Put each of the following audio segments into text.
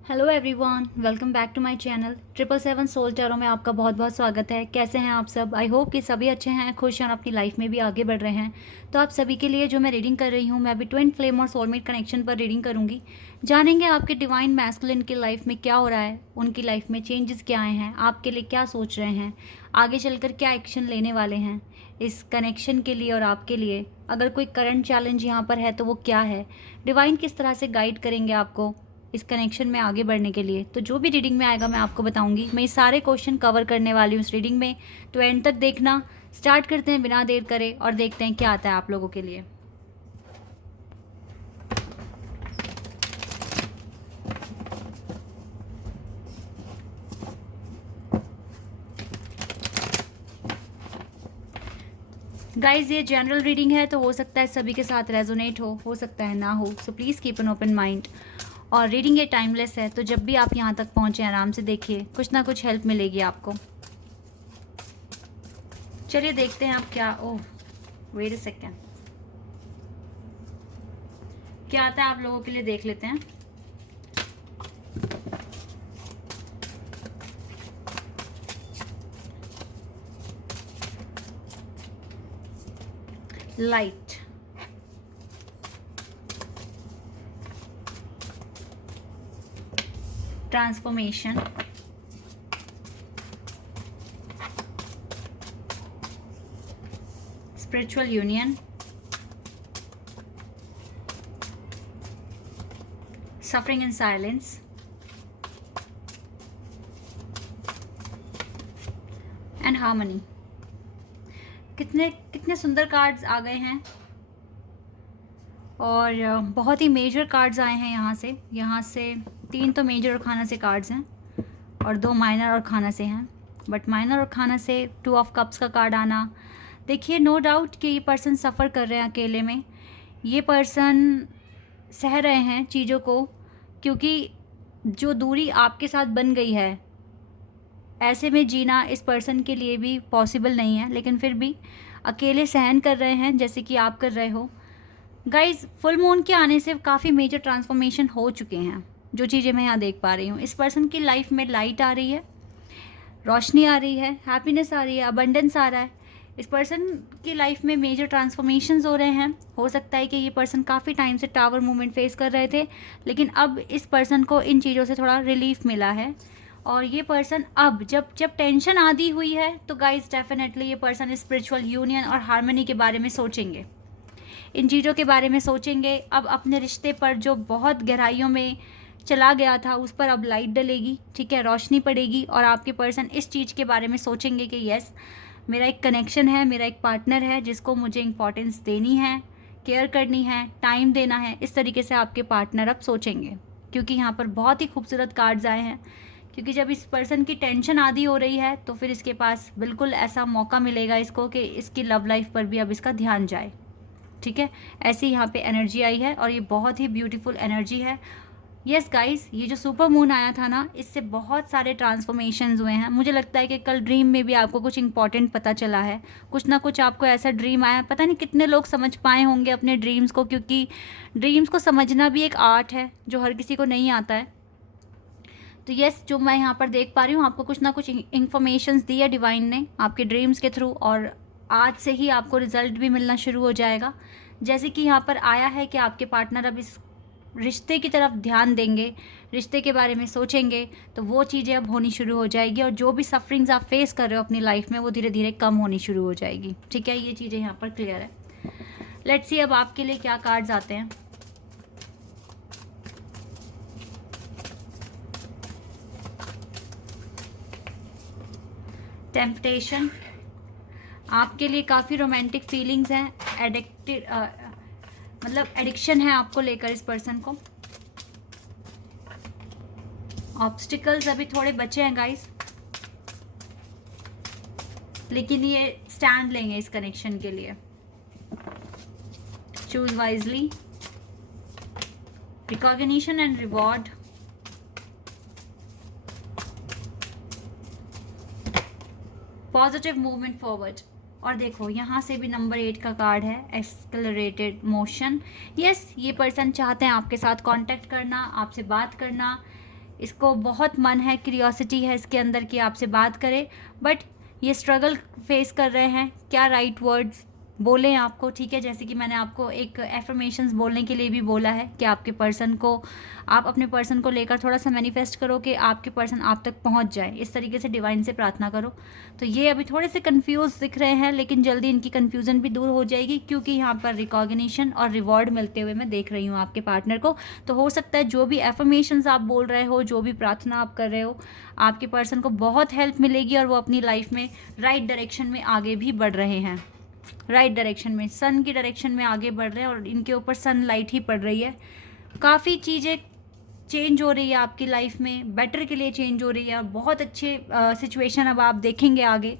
Hello everyone, welcome back to my channel 777 soul tarot में आपका बहुत बहुत स्वागत है। कैसे हैं आप सब? आई होप कि सभी अच्छे हैं, खुश हैं और अपनी लाइफ में भी आगे बढ़ रहे हैं। तो आप सभी के लिए जो मैं रीडिंग कर रही हूँ, मैं भी ट्विन फ्लेम और सोलमेट कनेक्शन पर रीडिंग करूँगी। जानेंगे आपके डिवाइन मैस्कुलिन की लाइफ में क्या हो रहा है, उनकी लाइफ में चेंजेस क्या आए हैं, आपके लिए क्या सोच रहे हैं, आगे चलकर क्या एक्शन लेने वाले हैं इस कनेक्शन के लिए और आपके लिए। अगर कोई करंट चैलेंज यहाँ पर है तो वो क्या है, डिवाइन किस तरह से गाइड करेंगे आपको इस कनेक्शन में आगे बढ़ने के लिए। तो जो भी रीडिंग में आएगा मैं आपको बताऊंगी। मैं ये सारे क्वेश्चन कवर करने वाली हूँ इस रीडिंग में, तो एंड तक देखना। स्टार्ट करते हैं बिना देर करे और देखते हैं क्या आता है आप लोगों के लिए। गाइज, ये जनरल रीडिंग है तो हो सकता है सभी के साथ रेजोनेट हो सकता है ना हो, so please keep an open mind. और रीडिंग ये टाइमलेस है, तो जब भी आप यहाँ तक पहुँचे आराम से देखिए, कुछ ना कुछ हेल्प मिलेगी आपको। चलिए देखते हैं आप क्या। ओह, वेट अ सेकेंड, क्या आता है आप लोगों के लिए, देख लेते हैं। Light, transformation, spiritual union, suffering in silence, and harmony. कितने कितने सुंदर कार्ड्स आ गए हैं और बहुत ही मेजर कार्ड्स आए हैं यहाँ से 3 तो मेजर और खाना से कार्ड्स हैं और 2 माइनर और खाना से हैं। बट माइनर और खाना से 2 ऑफ कप्स का कार्ड आना, देखिए नो डाउट कि ये पर्सन सफ़र कर रहे हैं अकेले में। ये पर्सन सह रहे हैं चीज़ों को, क्योंकि जो दूरी आपके साथ बन गई है, ऐसे में जीना इस पर्सन के लिए भी पॉसिबल नहीं है, लेकिन फिर भी अकेले सहन कर रहे हैं जैसे कि आप कर रहे हो। गाइज, फुल मून के आने से काफ़ी मेजर ट्रांसफॉर्मेशन हो चुके हैं। जो चीज़ें मैं यहाँ देख पा रही हूँ, इस पर्सन की लाइफ में लाइट आ रही है, रोशनी आ रही है, हैप्पीनेस आ रही है, अबंडेंस आ रहा है। इस पर्सन की लाइफ में मेजर ट्रांसफॉर्मेशंस हो रहे हैं। हो सकता है कि ये पर्सन काफ़ी टाइम से टावर मूवमेंट फेस कर रहे थे, लेकिन अब इस पर्सन को इन चीज़ों से थोड़ा रिलीफ मिला है। और ये पर्सन अब जब जब टेंशन आदि हुई है, तो गाइज डेफिनेटली ये पर्सन स्पिरिचुअल यूनियन और हार्मनी के बारे में सोचेंगे, इन चीज़ों के बारे में सोचेंगे। अब अपने रिश्ते पर जो बहुत गहराइयों में चला गया था, उस पर अब लाइट डलेगी, ठीक है, रोशनी पड़ेगी। और आपके पर्सन इस चीज़ के बारे में सोचेंगे कि यस, मेरा एक कनेक्शन है, मेरा एक पार्टनर है जिसको मुझे इंपॉर्टेंस देनी है, केयर करनी है, टाइम देना है। इस तरीके से आपके पार्टनर अब सोचेंगे, क्योंकि यहाँ पर बहुत ही खूबसूरत कार्ड्स आए हैं। क्योंकि जब इस पर्सन की टेंशन आदि हो रही है, तो फिर इसके पास बिल्कुल ऐसा मौका मिलेगा इसको कि इसकी लव लाइफ पर भी अब इसका ध्यान जाए, ठीक है। ऐसी यहाँ पे एनर्जी आई है और ये बहुत ही ब्यूटीफुल एनर्जी है। यस गाइस, ये जो सुपर मून आया था ना, इससे बहुत सारे ट्रांसफॉर्मेशंस हुए हैं। मुझे लगता है कि कल ड्रीम में भी आपको कुछ इंपॉर्टेंट पता चला है, कुछ ना कुछ आपको ऐसा ड्रीम आया। पता नहीं कितने लोग समझ पाए होंगे अपने ड्रीम्स को, क्योंकि ड्रीम्स को समझना भी एक आर्ट है जो हर किसी को नहीं आता है। तो यस, जो मैं यहाँ पर देख पा रही हूँ, आपको कुछ ना कुछ इन्फॉर्मेशंस दी है डिवाइन ने आपके ड्रीम्स के थ्रू, और आज से ही आपको रिजल्ट भी मिलना शुरू हो जाएगा। जैसे कि यहाँ पर आया है कि आपके पार्टनर अब इस रिश्ते की तरफ ध्यान देंगे, रिश्ते के बारे में सोचेंगे, तो वो चीज़ें अब होनी शुरू हो जाएगी। और जो भी सफरिंग्स आप फेस कर रहे हो अपनी लाइफ में, वो धीरे धीरे कम होनी शुरू हो जाएगी, ठीक है। ये चीज़ें यहाँ पर क्लियर है। लेट्स सी अब आपके लिए क्या कार्ड्स आते हैं। टेम्पटेशन, आपके लिए काफ़ी रोमांटिक फीलिंग्स हैं, एडिक्टेड मतलब एडिक्शन है आपको लेकर इस पर्सन को। ऑब्स्टिकल्स अभी थोड़े बचे हैं गाइस, लेकिन ये स्टैंड लेंगे इस कनेक्शन के लिए। Choose wisely, recognition and reward, positive movement forward. और देखो यहाँ से भी नंबर 8 का कार्ड है, एक्सलरेटेड मोशन। यस, ये पर्सन चाहते हैं आपके साथ कांटेक्ट करना, आपसे बात करना, इसको बहुत मन है, क्यूरियोसिटी है इसके अंदर कि आपसे बात करे, बट ये स्ट्रगल फेस कर रहे हैं। क्या राइट वर्ड्स बोलें आपको, ठीक है। जैसे कि मैंने आपको एक एफर्मेशंस बोलने के लिए भी बोला है कि आपके पर्सन को, आप अपने पर्सन को लेकर थोड़ा सा मैनिफेस्ट करो कि आपके पर्सन आप तक पहुंच जाए, इस तरीके से डिवाइन से प्रार्थना करो। तो ये अभी थोड़े से कंफ्यूज दिख रहे हैं, लेकिन जल्दी इनकी कन्फ्यूज़न भी दूर हो जाएगी, क्योंकि यहाँ पर रिकॉग्निशन और रिवॉर्ड मिलते हुए मैं देख रही हूँ आपके पार्टनर को। तो हो सकता है जो भी एफर्मेशंस आप बोल रहे हो, जो भी प्रार्थना आप कर रहे हो, आपके पर्सन को बहुत हेल्प मिलेगी और वो अपनी लाइफ में राइट डायरेक्शन में आगे भी बढ़ रहे हैं, राइट डायरेक्शन में, सन की डायरेक्शन में आगे बढ़ रहे हैं और इनके ऊपर सनलाइट ही पड़ रही है। काफ़ी चीज़ें चेंज हो रही है आपकी लाइफ में, बेटर के लिए चेंज हो रही है और बहुत अच्छे सिचुएशन अब आप देखेंगे आगे।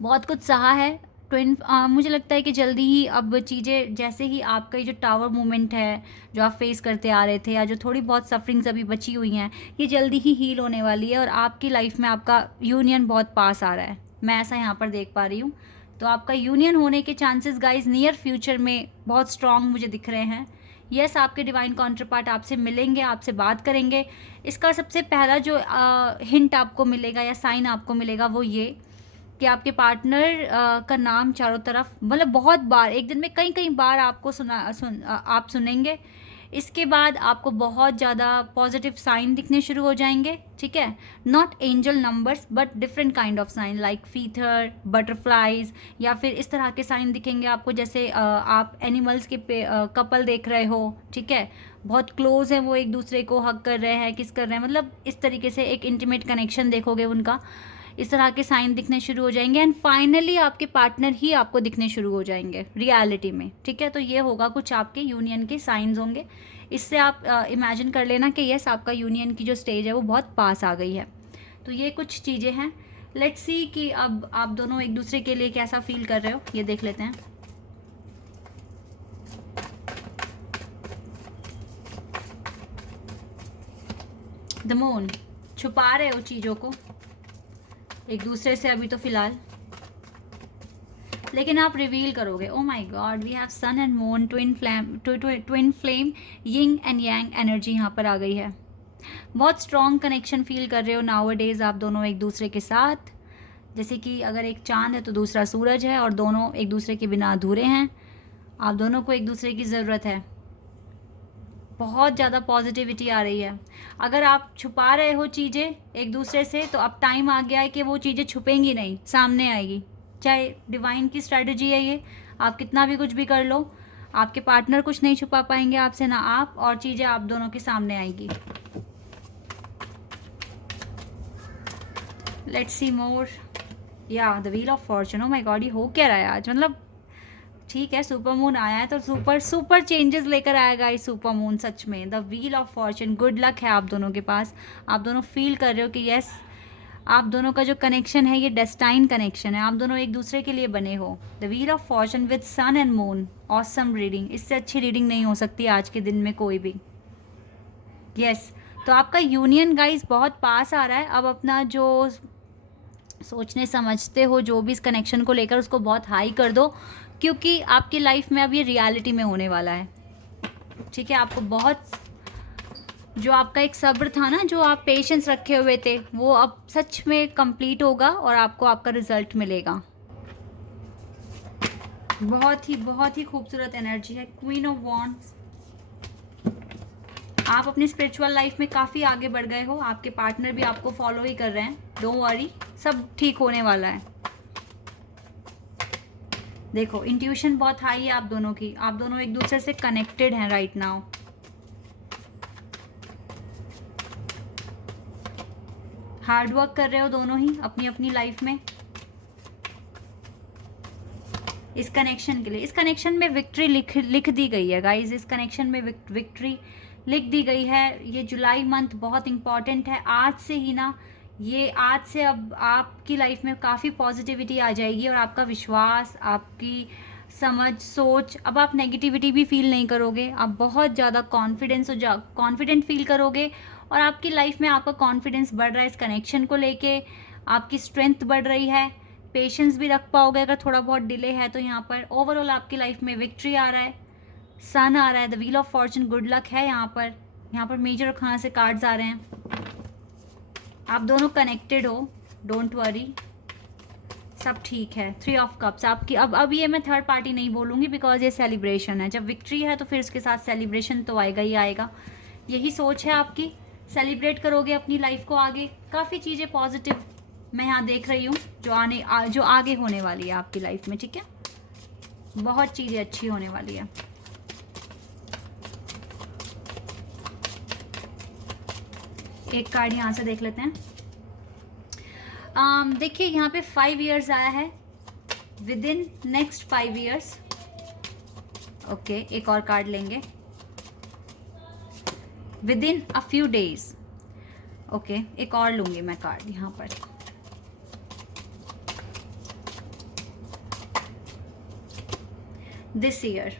बहुत कुछ सहा है ट्विन, मुझे लगता है कि जल्दी ही अब चीज़ें, जैसे ही आपका ये जो टावर मूवमेंट है जो आप फेस करते आ रहे थे, या जो थोड़ी बहुत सफरिंग्स अभी बची हुई हैं, ये जल्दी ही हील होने वाली है और आपकी लाइफ में आपका यूनियन बहुत पास आ रहा है, मैं ऐसा यहाँ पर देख पा रही हूँ। तो आपका यूनियन होने के चांसेस गाइज नियर फ्यूचर में बहुत स्ट्रॉन्ग मुझे दिख रहे हैं। यस, आपके डिवाइन काउंटरपार्ट आपसे मिलेंगे, आपसे बात करेंगे। इसका सबसे पहला जो हिंट आपको मिलेगा या साइन आपको मिलेगा वो ये कि आपके पार्टनर का नाम चारों तरफ, मतलब बहुत बार, एक दिन में कई कई बार आपको आप सुनेंगे। इसके बाद आपको बहुत ज़्यादा पॉजिटिव साइन दिखने शुरू हो जाएंगे, ठीक है। Not angel numbers but different kind of sign like feather, butterflies, या फिर इस तरह के साइन दिखेंगे आपको, जैसे आप एनिमल्स के कपल देख रहे हो, ठीक है, बहुत क्लोज है वो, एक दूसरे को हग कर रहे हैं, किस कर रहे हैं, मतलब इस तरीके से एक इंटीमेट कनेक्शन देखोगे उनका। इस तरह के साइन दिखने शुरू हो जाएंगे एंड फाइनली आपके पार्टनर ही आपको दिखने शुरू हो जाएंगे रियलिटी में, ठीक है। तो ये होगा कुछ आपके यूनियन के साइंस होंगे। इससे आप इमेजिन कर लेना कि यस, आपका यूनियन की जो स्टेज है वो बहुत पास आ गई है। तो ये कुछ चीज़ें हैं। लेट्स सी कि अब आप दोनों एक दूसरे के लिए कैसा फील कर रहे हो, ये देख लेते हैं। द मून, छुपा रहे हो चीज़ों को एक दूसरे से अभी तो फिलहाल, लेकिन आप रिवील करोगे। Oh my god, we have sun and moon, twin flame, yin and yang energy यहाँ पर आ गई है। बहुत स्ट्रॉन्ग कनेक्शन फील कर रहे हो नाउ डेज आप दोनों एक दूसरे के साथ। जैसे कि अगर एक चांद है तो दूसरा सूरज है और दोनों एक दूसरे के बिना अधूरे हैं। आप दोनों को एक दूसरे की ज़रूरत है। बहुत ज़्यादा पॉजिटिविटी आ रही है। अगर आप छुपा रहे हो चीज़ें एक दूसरे से, तो अब टाइम आ गया है कि वो चीज़ें छुपेंगी नहीं, सामने आएगी। चाहे डिवाइन की स्ट्रेटजी है ये, आप कितना भी कुछ भी कर लो, आपके पार्टनर कुछ नहीं छुपा पाएंगे आपसे, ना आप, और चीज़ें आप दोनों के सामने आएगी। लेट्स सी मोर। या the wheel of Fortune. O my God, ये हो क्या रहा है आज, मतलब ठीक है, सुपर मून आया है तो सुपर चेंजेस लेकर आएगा इस सुपर मून, सच में। The wheel of Fortune, good luck है आप दोनों के पास। आप दोनों फील कर रहे हो कि यस, आप दोनों का जो कनेक्शन है ये डेस्टाइन कनेक्शन है, आप दोनों एक दूसरे के लिए बने हो। The wheel of fortune with sun and moon, awesome reading, इससे अच्छी रीडिंग नहीं हो सकती आज के दिन में कोई भी। यस, तो आपका यूनियन गाइस बहुत पास आ रहा है। अब अपना जो सोचने समझते हो जो भी इस कनेक्शन को लेकर, उसको बहुत हाई कर दो, क्योंकि आपकी लाइफ में अब ये रियलिटी में होने वाला है, ठीक है। आपको बहुत, जो आपका एक सब्र था ना, जो आप पेशेंस रखे हुए थे, वो अब सच में कंप्लीट होगा और आपको आपका रिजल्ट मिलेगा। बहुत ही खूबसूरत एनर्जी है। क्वीन ऑफ वॉन्ड्स, आप अपनी स्पिरिचुअल लाइफ में काफ़ी आगे बढ़ गए हो, आपके पार्टनर भी आपको फॉलो ही कर रहे हैं। डोंट वरी, सब ठीक होने वाला है। देखो, इंट्यूशन बहुत हाई है आप दोनों की, आप दोनों एक दूसरे से कनेक्टेड हैं राइट नाउ। हार्ड वर्क कर रहे हो दोनों ही अपनी अपनी लाइफ में इस कनेक्शन के लिए। इस कनेक्शन में विक्ट्री लिख दी गई है गाइज, इस कनेक्शन में विक्ट्री लिख दी गई है। ये जुलाई मंथ बहुत इंपॉर्टेंट है। आज से ही ना, ये आज से अब आपकी लाइफ में काफ़ी पॉजिटिविटी आ जाएगी और आपका विश्वास, आपकी समझ, सोच, अब आप नेगेटिविटी भी फील नहीं करोगे। आप बहुत ज़्यादा कॉन्फिडेंट फील करोगे और आपकी लाइफ में आपका कॉन्फिडेंस बढ़ रहा है इस कनेक्शन को लेके। आपकी स्ट्रेंथ बढ़ रही है, पेशेंस भी रख पाओगे अगर थोड़ा बहुत डिले है तो। यहाँ पर ओवरऑल आपकी लाइफ में विक्ट्री आ रहा है, सन आ रहा है, the wheel of Fortune, good luck है यहाँ पर। यहाँ पर मेजर और खाना से कार्ड्स आ रहे हैं। आप दोनों कनेक्टेड हो, डोंट वरी, सब ठीक है। 3 ऑफ कप्स आपकी। अब ये मैं थर्ड पार्टी नहीं बोलूँगी बिकॉज ये सेलिब्रेशन है। जब विक्ट्री है तो फिर उसके साथ सेलिब्रेशन तो आएगा ही आएगा। यही सोच है आपकी, सेलिब्रेट करोगे अपनी लाइफ को आगे। काफ़ी चीज़ें पॉजिटिव मैं यहाँ देख रही हूँ जो आगे होने वाली है आपकी लाइफ में, ठीक है। बहुत चीज़ें अच्छी होने वाली है। एक कार्ड यहाँ से देख लेते हैं। देखिए यहाँ पे 5 इयर्स आया है, with in next 5 years. Okay, एक और कार्ड लेंगे, with in a few days. Okay, एक और लूँगी मैं कार्ड यहाँ पर। दिस ईयर,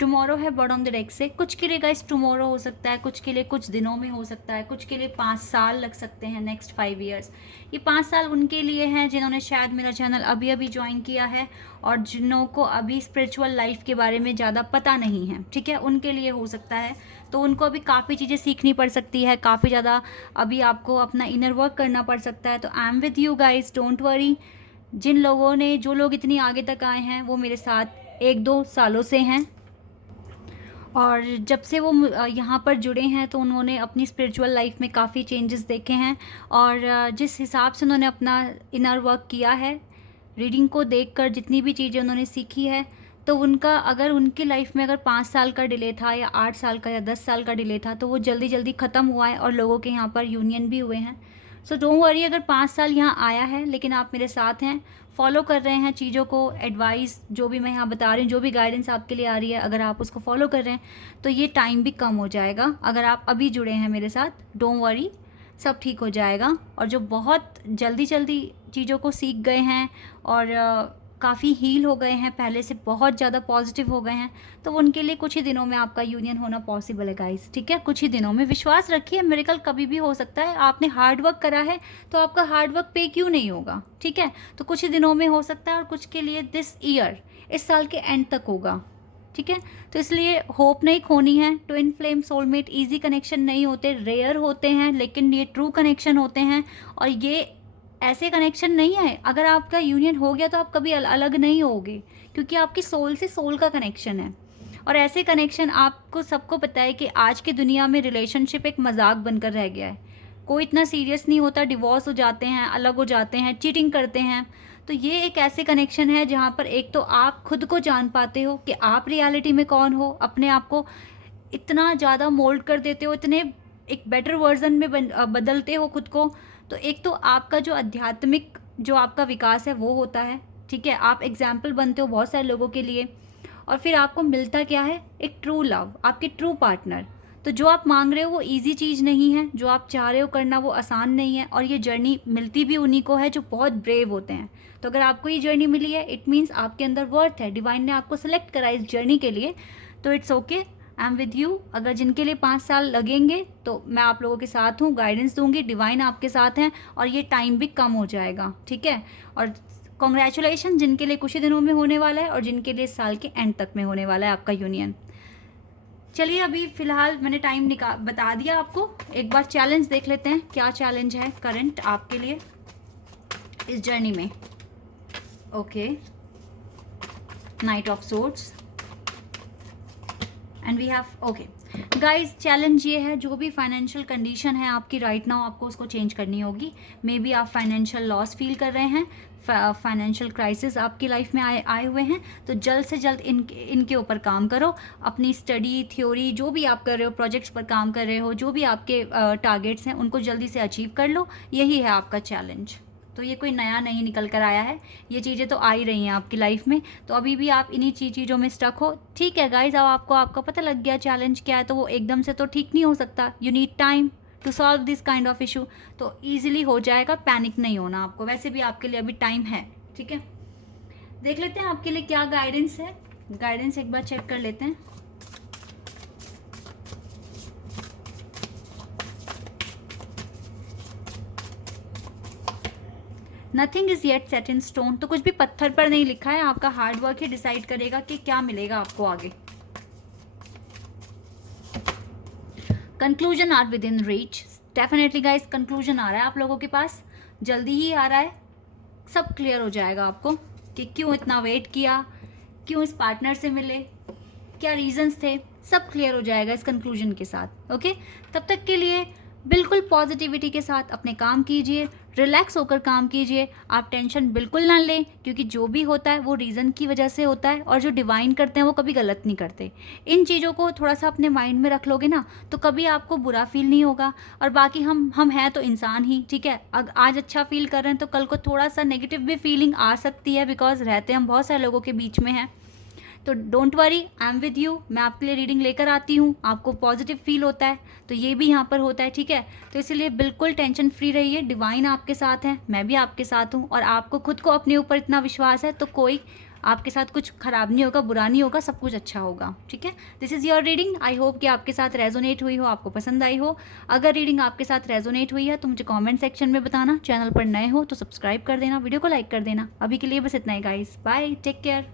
टुमारो है बर्ड ऑन द डेक से। कुछ के लिए गाइस टुमारो हो सकता है, कुछ के लिए कुछ दिनों में हो सकता है, कुछ के लिए 5 साल लग सकते हैं, नेक्स्ट 5 इयर्स। ये 5 साल उनके लिए हैं जिन्होंने शायद मेरा चैनल अभी अभी ज्वाइन किया है और जिन्हों को अभी स्पिरिचुअल लाइफ के बारे में ज़्यादा पता नहीं है, ठीक है, उनके लिए हो सकता है। तो उनको अभी काफ़ी चीज़ें सीखनी पड़ सकती है, काफ़ी ज़्यादा अभी आपको अपना इनर वर्क करना पड़ सकता है। तो I am with you guys, don't worry. जो लोग इतनी आगे तक आए हैं वो मेरे साथ 1-2 सालों से हैं और जब से वो यहाँ पर जुड़े हैं तो उन्होंने अपनी स्पिरिचुअल लाइफ में काफ़ी चेंजेस देखे हैं और जिस हिसाब से उन्होंने अपना इनर वर्क किया है, रीडिंग को देखकर जितनी भी चीज़ें उन्होंने सीखी है, तो उनका अगर उनकी लाइफ में अगर 5 साल का डिले था या 8 साल का या 10 साल का डिले था तो वो जल्दी जल्दी ख़त्म हुआ है और लोगों के यहाँ पर यूनियन भी हुए हैं। सो डोंट वरी, अगर 5 साल यहाँ आया है लेकिन आप मेरे साथ हैं, फॉलो कर रहे हैं चीज़ों को, एडवाइस जो भी मैं यहाँ बता रही हूँ, जो भी गाइडेंस आपके लिए आ रही है, अगर आप उसको फॉलो कर रहे हैं तो ये टाइम भी कम हो जाएगा। अगर आप अभी जुड़े हैं मेरे साथ, डोंट वरी, सब ठीक हो जाएगा। और जो बहुत जल्दी जल्दी चीज़ों को सीख गए हैं और काफ़ी हील हो गए हैं, पहले से बहुत ज़्यादा पॉजिटिव हो गए हैं, तो उनके लिए कुछ ही दिनों में आपका यूनियन होना पॉसिबल है गाइस, ठीक है। कुछ ही दिनों में, विश्वास रखिए, मिरेकल कभी भी हो सकता है। आपने हार्ड वर्क करा है तो आपका हार्ड वर्क पे क्यों नहीं होगा, ठीक है। तो कुछ ही दिनों में हो सकता है और कुछ के लिए दिस ईयर, इस साल के एंड तक होगा, ठीक है। तो इसलिए होप नहीं खोनी है। Twin flame soulmate easy connection नहीं होते, रेयर होते हैं, लेकिन ये ट्रू कनेक्शन होते हैं। और ये ऐसे कनेक्शन नहीं है, अगर आपका यूनियन हो गया तो आप कभी अलग नहीं होगे, क्योंकि आपकी सोल से सोल का कनेक्शन है। और ऐसे कनेक्शन, आपको सबको पता है कि आज की दुनिया में रिलेशनशिप एक मजाक बनकर रह गया है। कोई इतना सीरियस नहीं होता, डिवोर्स हो जाते हैं, अलग हो जाते हैं, चीटिंग करते हैं। तो ये एक ऐसे कनेक्शन है जहाँ पर एक तो आप खुद को जान पाते हो कि आप रियलिटी में कौन हो, अपने आप को इतना ज़्यादा मोल्ड कर देते हो, इतने एक बेटर वर्जन में बदलते हो खुद को। तो एक तो आपका जो आध्यात्मिक जो आपका विकास है वो होता है, ठीक है। आप एग्जाम्पल बनते हो बहुत सारे लोगों के लिए। और फिर आपको मिलता क्या है, एक ट्रू लव, आपके ट्रू पार्टनर। तो जो आप मांग रहे हो वो इजी चीज़ नहीं है, जो आप चाह रहे हो करना वो आसान नहीं है। और ये जर्नी मिलती भी उन्हीं को है जो बहुत ब्रेव होते हैं। तो अगर आपको ये जर्नी मिली है, इट मीन्स आपके अंदर वर्थ है, डिवाइन ने आपको सेलेक्ट करा इस जर्नी के लिए, तो it's okay, I am with you. अगर जिनके लिए 5 साल लगेंगे तो मैं आप लोगों के साथ हूँ, गाइडेंस दूंगी, डिवाइन आपके साथ हैं और ये टाइम भी कम हो जाएगा, ठीक है। और कॉन्ग्रेचुलेशन जिनके लिए कुछ ही दिनों में होने वाला है और जिनके लिए साल के एंड तक में होने वाला है आपका यूनियन। चलिए, अभी फ़िलहाल मैंने टाइम बता दिया आपको। एक बार चैलेंज देख लेते हैं, क्या चैलेंज है करंट आपके लिए इस जर्नी में। Okay, knight of swords and we have, okay guys, challenge ये है, जो भी फाइनेंशियल कंडीशन है आपकी राइट नाउ, आपको उसको चेंज करनी होगी। मे बी आप फाइनेंशियल लॉस फील कर रहे हैं, फाइनेंशियल क्राइसिस आपकी लाइफ में आए हुए हैं, तो जल्द से जल्द इनके ऊपर काम करो। अपनी स्टडी, थ्योरी, जो भी आप कर रहे हो, प्रोजेक्ट्स पर काम कर रहे हो, जो भी आपके टारगेट्स हैं उनको जल्दी से अचीव कर लो। यही है आपका चैलेंज। तो ये कोई नया नहीं निकल कर आया है, ये चीज़ें तो आ ही रही हैं आपकी लाइफ में। तो अभी भी आप इन्हीं चीज़ों में स्टक हो, ठीक है गाइज। अब आपको पता लग गया चैलेंज क्या है, तो वो एकदम से तो ठीक नहीं हो सकता। You need time to solve this kind of issue. तो ईजिली हो जाएगा, पैनिक नहीं होना आपको। वैसे भी आपके लिए अभी टाइम है, ठीक है। देख लेते हैं आपके लिए क्या गाइडेंस है। गाइडेंस एक बार चेक कर लेते हैं। Nothing is yet set in stone, तो कुछ भी पत्थर पर नहीं लिखा है। आपका हार्ड वर्क ही डिसाइड करेगा कि क्या मिलेगा आपको आगे। Conclusion are with in reach. Definitely guys conclusion आ रहा है आप लोगों के पास, जल्दी ही आ रहा है, सब क्लियर हो जाएगा आपको कि क्यों इतना वेट किया, क्यों इस पार्टनर से मिले, क्या रीजंस थे, सब क्लियर हो जाएगा इस कंक्लूजन के साथ। ओके, तब तक के लिए बिल्कुल पॉजिटिविटी के साथ अपने काम कीजिए, रिलैक्स होकर काम कीजिए, आप टेंशन बिल्कुल ना लें, क्योंकि जो भी होता है वो रीज़न की वजह से होता है, और जो डिवाइन करते हैं वो कभी गलत नहीं करते। इन चीज़ों को थोड़ा सा अपने माइंड में रख लोगे ना तो कभी आपको बुरा फील नहीं होगा। और बाकी हम हैं तो इंसान ही, ठीक है, आज अच्छा फील कर रहे हैं तो कल को थोड़ा सा नेगेटिव भी फीलिंग आ सकती है, बिकॉज रहते हम बहुत सारे लोगों के बीच में हैं। तो don't worry, I am with you, मैं आपके लिए रीडिंग लेकर आती हूँ, आपको पॉजिटिव फील होता है तो ये भी यहाँ पर होता है, ठीक है। तो इसलिए बिल्कुल टेंशन फ्री रहिए, डिवाइन आपके साथ है, मैं भी आपके साथ हूँ, और आपको खुद को अपने ऊपर इतना विश्वास है तो कोई आपके साथ कुछ खराब नहीं होगा, बुरा नहीं होगा, सब कुछ अच्छा होगा, ठीक है। This is your reading, I hope कि आपके साथ रेजोनेट हुई हो, आपको पसंद आई हो। अगर रीडिंग आपके साथ रेजोनेट हुई है तो मुझे कमेंट सेक्शन में बताना, चैनल पर नए हो तो सब्सक्राइब कर देना, वीडियो को लाइक कर देना। अभी के लिए बस इतना ही गाइस, बाय, टेक केयर।